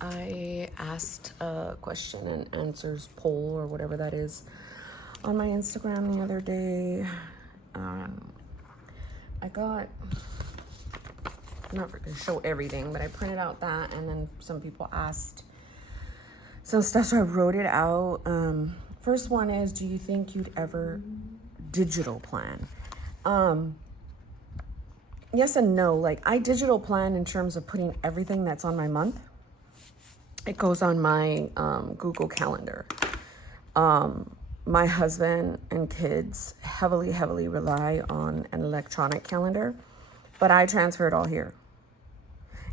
I asked a question and answers poll or whatever that is on my Instagram the other day. I got, I'm not going to show everything, but I printed out that, and then some people asked some stuff, so I wrote it out. First one is, do you think you'd ever digital plan? Yes and no. Like, I digital plan in terms of putting everything that's on my month. It goes on my Google Calendar. My husband and kids heavily rely on an electronic calendar, but I transfer it all here.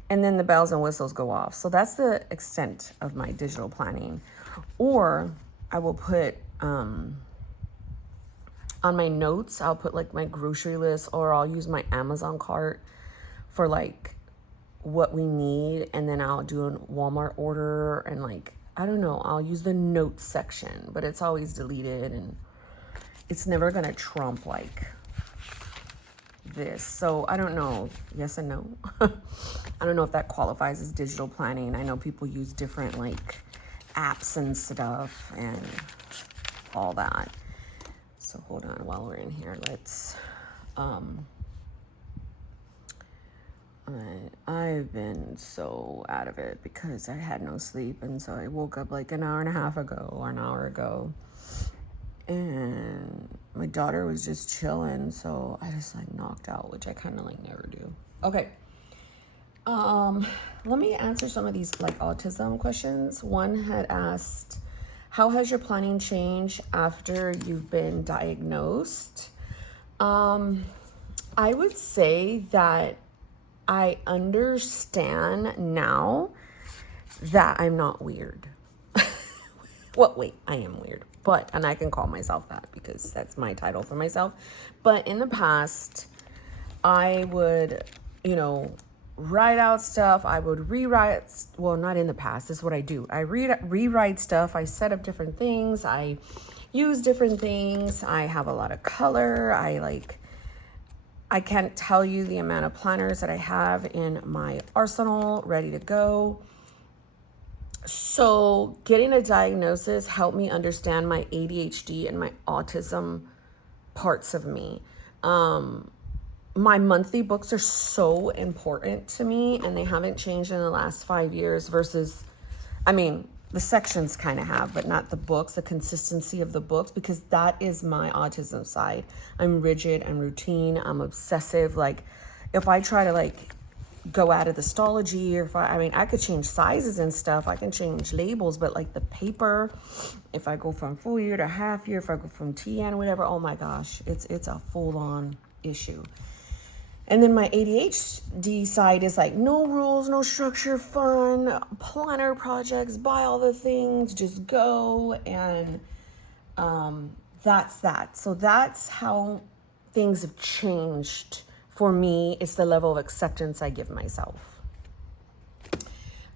And then the bells and whistles go off. So that's the extent of my digital planning. Or I will put on my notes, I'll put like my grocery list, or I'll use my Amazon cart for like what we need, and then I'll do a Walmart order, and like, I don't know, I'll use the notes section, but it's always deleted, and it's never gonna trump like this. So I don't know, yes and no. I don't know if that qualifies as digital planning. I know people use different like apps and stuff and all that. So hold on, while we're in here, let's I've been so out of it because I had no sleep, and so I woke up like an hour and a half ago or an hour ago, and my daughter was just chilling, so I just like knocked out, which I kind of like never do. Okay. Let me answer some of these like autism questions. One had asked, how has your planning changed after you've been diagnosed? I would say that I understand now that I'm not weird. Well, wait, I am weird, and I can call myself that because that's my title for myself. But in the past, I would, write out stuff. I would rewrite, well, not in the past, this is what I do. I rewrite stuff. I set up different things. I use different things. I have a lot of color. I can't tell you the amount of planners that I have in my arsenal ready to go. So getting a diagnosis helped me understand my ADHD and my autism parts of me. My monthly books are so important to me, and they haven't changed in the last 5 years versus, the sections kind of have, but not the books, the consistency of the books, because that is my autism side. I'm rigid, I'm routine, I'm obsessive. Like, if I try to like go out of the stology, or if I could change sizes and stuff, I can change labels, but like the paper, if I go from full year to half year, if I go from TN, whatever, oh my gosh, it's a full on issue. And then my ADHD side is like no rules, no structure, fun, planner projects, buy all the things, just go. And that's that. So that's how things have changed for me. It's the level of acceptance I give myself.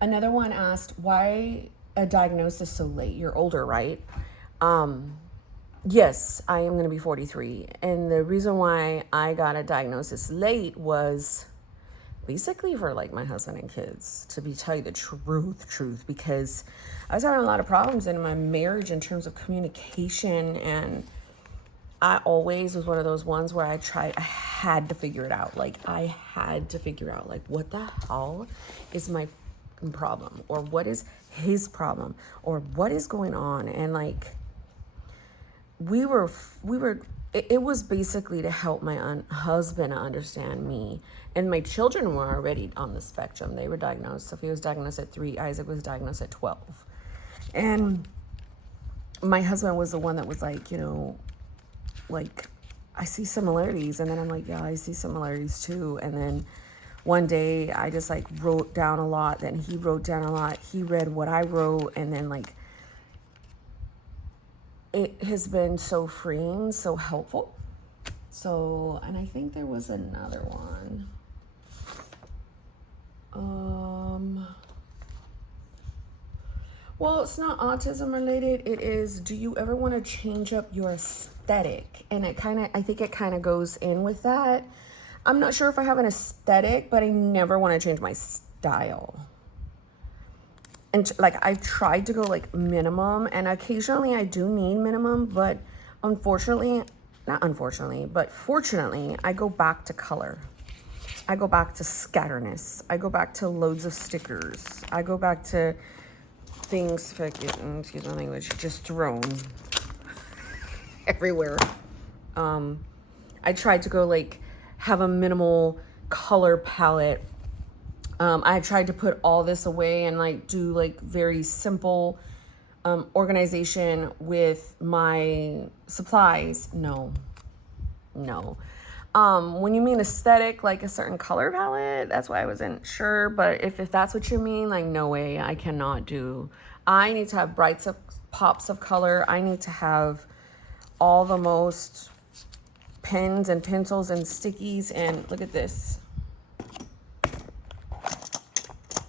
Another one asked, why a diagnosis so late? You're older, right? Yes, I am going to be 43. And the reason why I got a diagnosis late was basically for like my husband and kids, to tell you the truth, because I was having a lot of problems in my marriage in terms of communication. And I always was one of those ones where I had to figure it out. Like, I had to figure out, like, what the hell is my problem? Or what is his problem? Or what is going on? And like, it was basically to help my husband understand me. And my children were already on the spectrum. They were diagnosed. Sophia was diagnosed at 3. Isaac was diagnosed at 12. And my husband was the one that was like, like, I see similarities. And then I'm like, yeah, I see similarities too. And then one day I just like wrote down a lot. Then he wrote down a lot. He read what I wrote. And then like, it has been so freeing, so helpful. So, and I think there was another one. Well, it's not autism related. It is, do you ever want to change up your aesthetic? And I think it kind of goes in with that. I'm not sure if I have an aesthetic, but I never want to change my style. and like I've tried to go like minimum, and occasionally I do need minimum, but unfortunately, not unfortunately, but fortunately, I go back to color. I go back to scatterness. I go back to loads of stickers. I go back to things, excuse my language, just thrown everywhere. I tried to go like have a minimal color palette. I tried to put all this away and like do like very simple organization with my supplies. No. When you mean aesthetic, like a certain color palette, that's why I wasn't sure. But if that's what you mean, like no way, I cannot do. I need to have bright pops of color. I need to have all the most pens and pencils and stickies. And look at this.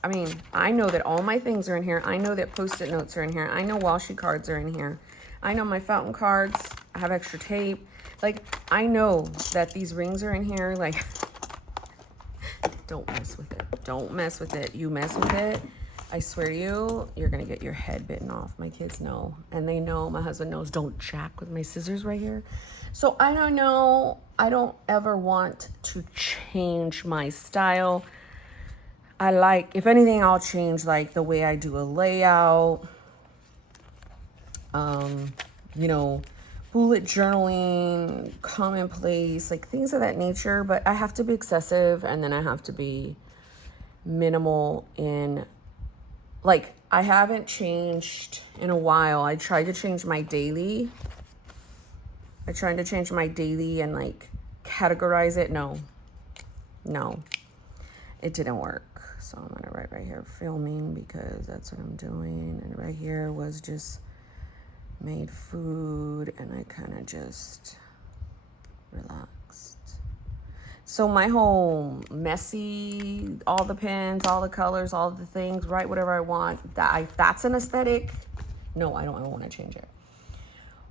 I mean, I know that all my things are in here. I know that Post-it notes are in here. I know washi cards are in here. I know my fountain cards. I have extra tape. Like, I know that these rings are in here. Like, don't mess with it. Don't mess with it. You mess with it, I swear to you, you're going to get your head bitten off. My kids know. And they know. My husband knows. Don't jack with my scissors right here. So, I don't know. I don't ever want to change my style. I like, if anything, I'll change like the way I do a layout, you know, bullet journaling, commonplace, like things of that nature. But I have to be excessive, and then I have to be minimal in, like, I haven't changed in a while. I tried to change my daily. And like categorize it. No, it didn't work. So I'm gonna write right here, filming, because that's what I'm doing. And right here was just made food, and I kind of just relaxed. So my whole messy, all the pens, all the colors, all the things, write whatever I want. That's an aesthetic. No, I don't want to change it.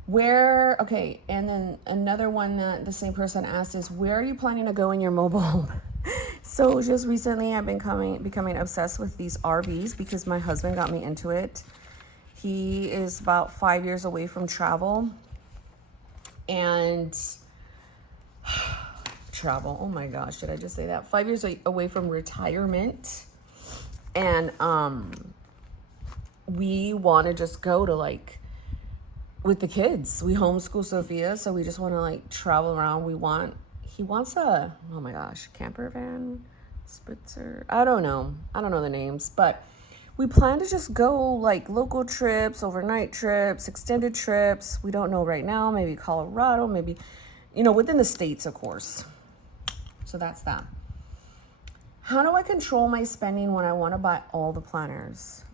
Okay, and then another one that the same person asked is, where are you planning to go in your mobile home? So just recently I've been becoming obsessed with these RVs because my husband got me into it. He is about 5 years away from travel. And travel, oh my gosh, did I just say that? 5 years away from retirement. And we want to just go to like, with the kids. We homeschool Sophia, so we just want to like travel around. He wants a, oh my gosh, camper van, Spitzer. I don't know the names, but we plan to just go like local trips, overnight trips, extended trips. We don't know right now, maybe Colorado, maybe, within the States, of course. So that's that. How do I control my spending when I want to buy all the planners?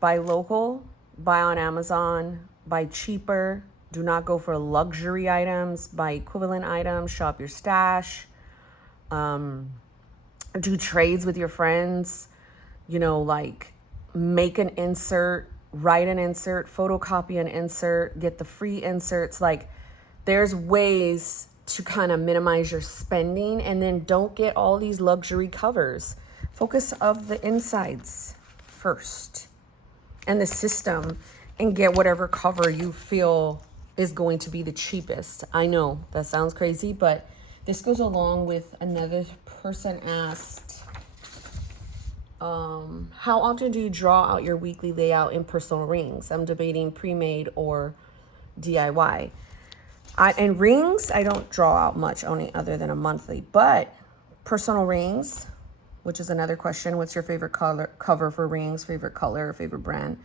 Buy local, buy on Amazon, buy cheaper. Do not go for luxury items. Buy equivalent items. Shop your stash. Do trades with your friends. Like make an insert, write an insert, photocopy an insert, get the free inserts. Like there's ways to kind of minimize your spending, and then don't get all these luxury covers. Focus of the insides first and the system, and get whatever cover you feel is going to be the cheapest. I know that sounds crazy, but this goes along with another person asked, how often do you draw out your weekly layout in personal rings? I'm debating pre-made or DIY. And rings, I don't draw out much, only other than a monthly, but personal rings, which is another question. What's your favorite cover for rings? Favorite color, favorite brand?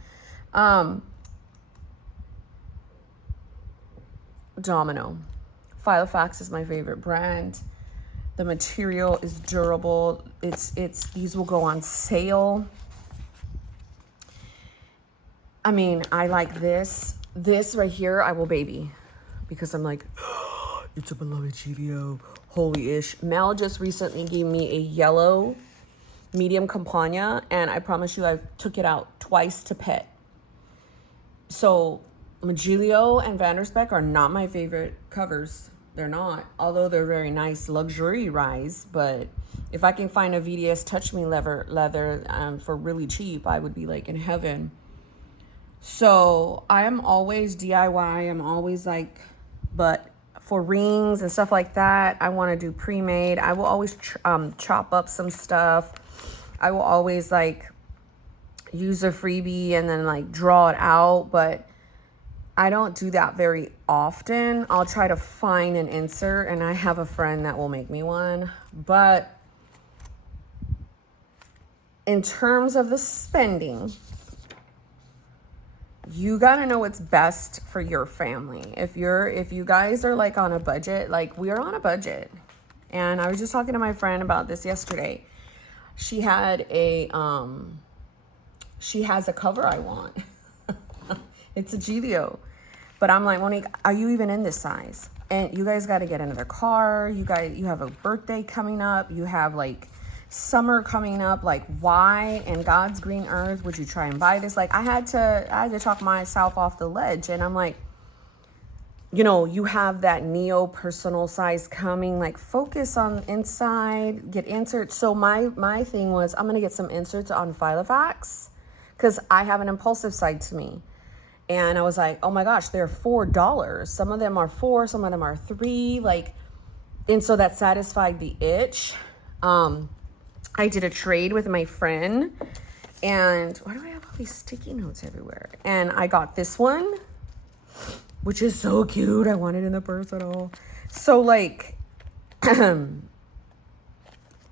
Domino. Filofax is my favorite brand. The material is durable. These will go on sale. I mean, I like this. This right here, I will baby, because I'm like, it's a beloved GVO. Holy ish. Mel just recently gave me a yellow medium Campagna, and I promise you I took it out twice to pet. So Magilio and Vanderspeck are not my favorite covers. They're not. Although they're very nice luxury rides, but if I can find a VDS Touch Me leather for really cheap, I would be like in heaven. So I am always DIY. I'm always like, but for rings and stuff like that, I want to do pre-made. I will always chop up some stuff. I will always like use a freebie and then like draw it out, but I don't do that very often. I'll try to find an insert, and I have a friend that will make me one. But in terms of the spending, you gotta know what's best for your family. If you guys are like on a budget, like we are on a budget. And I was just talking to my friend about this yesterday. She has a cover I want. It's a Giglio. But I'm like, Monique, are you even in this size? And you guys got to get another car. You have a birthday coming up. You have like summer coming up. Like, why in God's green earth would you try and buy this? Like, I had to talk myself off the ledge. And I'm like, you know, you have that Neo personal size coming. Like, focus on inside, get inserts. So my thing was, I'm going to get some inserts on Filofax because I have an impulsive side to me. And I was like, oh my gosh, they're $4. Some of them are $4, some of them are $3. Like, and so that satisfied the itch. I did a trade with my friend, and why do I have all these sticky notes everywhere? And I got this one, which is so cute. I want it in the purse at all. So like,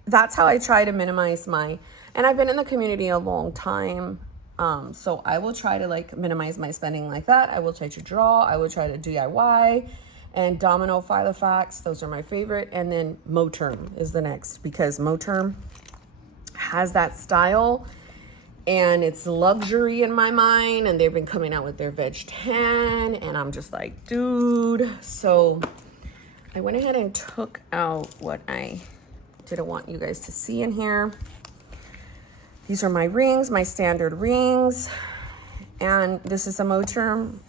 that's how I try to minimize and I've been in the community a long time. So I will try to like minimize my spending like that. I will try to draw. I will try to DIY and Domino Filofax. Those are my favorite. And then Moterm is the next because Moterm has that style and it's luxury in my mind. And they've been coming out with their Veg 10 and I'm just like, dude. So I went ahead and took out what I didn't want you guys to see in here. These are my rings, my standard rings. And this is a Moterm.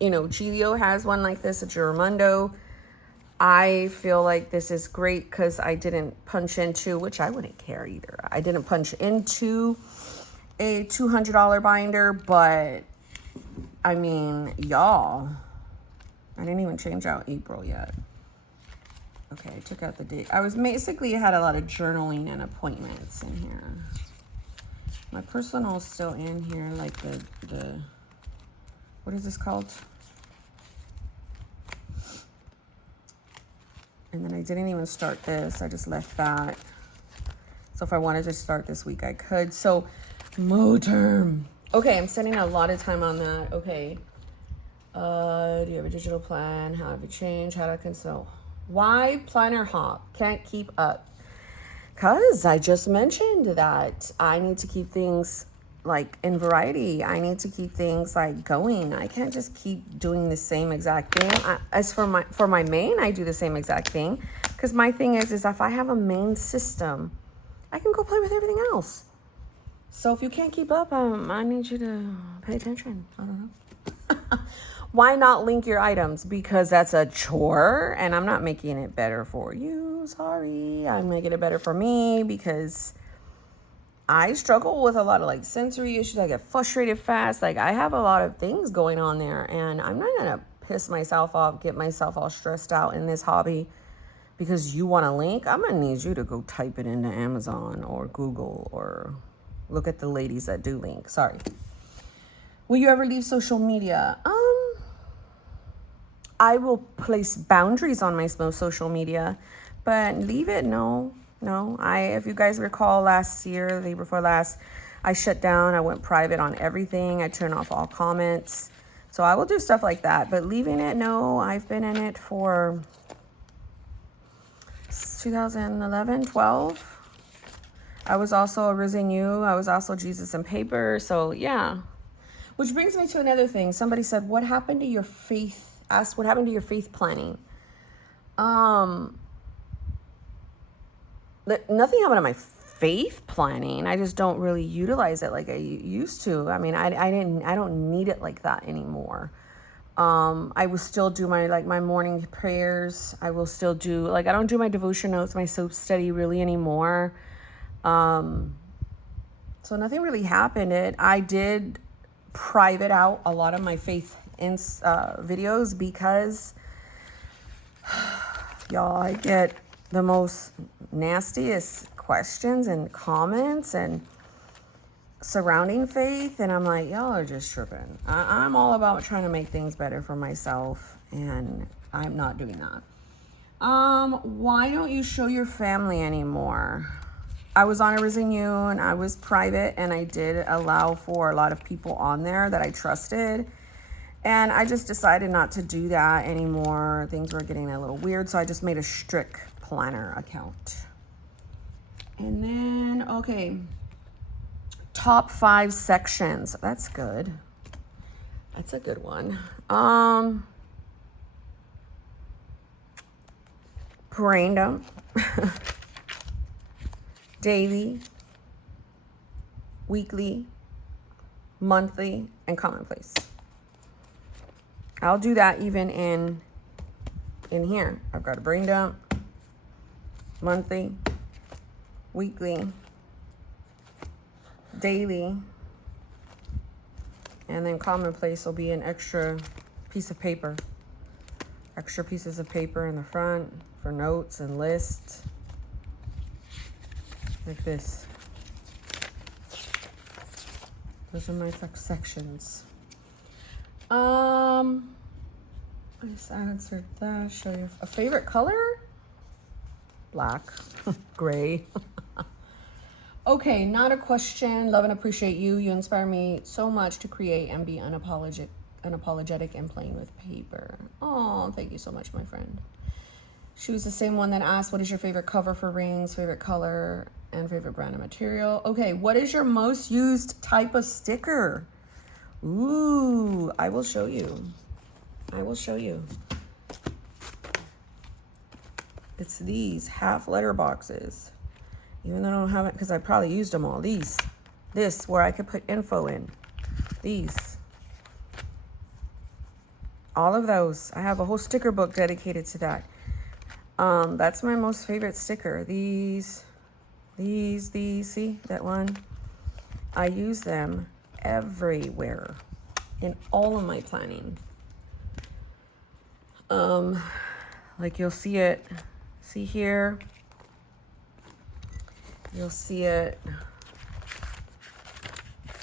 You know, Giglio has one like this, a Giramondo. I feel like this is great because I didn't punch into, which I wouldn't care either. I didn't punch into a $200 binder, but I mean, y'all, I didn't even change out April yet. Okay, I took out the date. I was basically had a lot of journaling and appointments in here. My personal is still in here, like the what is this called? And then I didn't even start this. I just left that. So if I wanted to start this week, I could. So Moterm. Okay, I'm spending a lot of time on that. Okay. Do you have a digital plan? How have you changed? How to consult? Why planner hop? Can't keep up. Because I just mentioned that I need to keep things like in variety. I need to keep things like going. I can't just keep doing the same exact thing. As for my main, I do the same exact thing. Because my thing is if I have a main system, I can go play with everything else. So if you can't keep up, I need you to pay attention. I don't know. Why not link your items? Because that's a chore and I'm not making it better for you. Sorry. I'm making it better for me because I struggle with a lot of like sensory issues. I get frustrated fast. Like I have a lot of things going on there and I'm not going to piss myself off, get myself all stressed out in this hobby because you want a link. I'm going to need you to go type it into Amazon or Google or look at the ladies that do link. Sorry. Will you ever leave social media? I will place boundaries on my social media, but leave it, no. If you guys recall last year, the year before last, I shut down. I went private on everything. I turned off all comments. So I will do stuff like that, but leaving it, no. I've been in it for 2011, 12. I was also Risen You. I was also Jesus and Paper. So yeah. Which brings me to another thing. Somebody said, what happened to your faith? Asked what happened to your faith planning. Nothing happened to my faith planning. I just don't really utilize it like I used to. I mean, I don't need it like that anymore. I will still do my morning prayers. I will still do, I don't do my devotion notes, my soap study really anymore. So nothing really happened. I did private out a lot of my faith videos because y'all, I get the most nastiest questions and comments and surrounding faith, and I'm like, y'all are just tripping. I'm all about trying to make things better for myself, and I'm not doing that. Why don't you show your family anymore? I was on Arisen You, and I was private, and I did allow for a lot of people on there that I trusted, and I just decided not to do that anymore. Things were getting a little weird, so I just made a strict planner account. And then, okay, top 5 sections. That's good. That's a good one. Brain dump. Daily, weekly, monthly, and commonplace. I'll do that even in here. I've got a brain dump, monthly, weekly, daily, and then commonplace will be an extra piece of paper. Extra pieces of paper in the front for notes and lists. Like this. Those are my sections. I just answered that. Show you a favorite color? Black. Gray. Okay, not a question. Love and appreciate you. You inspire me so much to create and be unapologetic and playing with paper. Oh, thank you so much, my friend. She was the same one that asked, what is your favorite cover for rings, favorite color, and favorite brand of material? Okay, what is your most used type of sticker? Ooh, I will show you. It's these half letter boxes. Even though I don't have it, because I probably used them all. This, where I could put info in. These. All of those. I have a whole sticker book dedicated to that. That's my most favorite sticker. These, see that one? I use them everywhere in all of my planning. Like you'll see it, see here. You'll see it,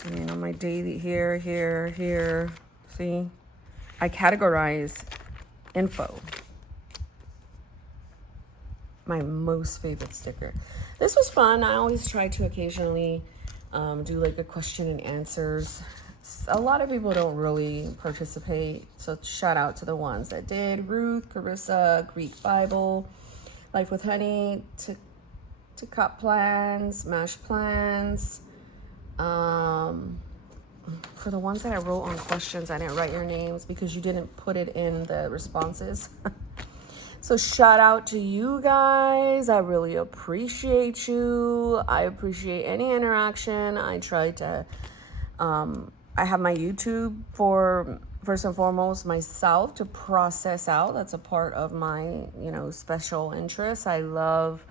on my daily here, see? I categorize info. My most favorite sticker. This was fun. I always try to occasionally do like a question and answers. A lot of people don't really participate, so shout out to the ones that did. Ruth, Carissa, Greek Bible, Life with Honey, to cut plans, mash plans. For the ones that I wrote on questions, I didn't write your names because you didn't put it in the responses. So shout out to you guys. I really appreciate you. I appreciate any interaction. I try to, I have my YouTube for, first and foremost, myself to process out. That's a part of my, special interests. I love,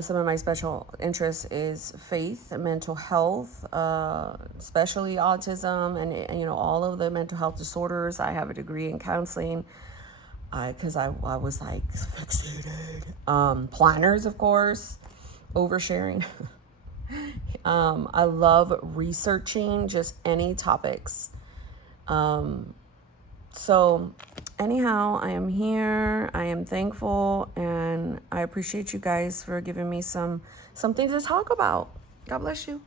some of my special interests is faith, mental health, especially autism and all of the mental health disorders. I have a degree in counseling. Because I was like fixated. Planners, of course, oversharing. I love researching just any topics. So anyhow, I am here. I am thankful, and I appreciate you guys for giving me something to talk about. God bless you.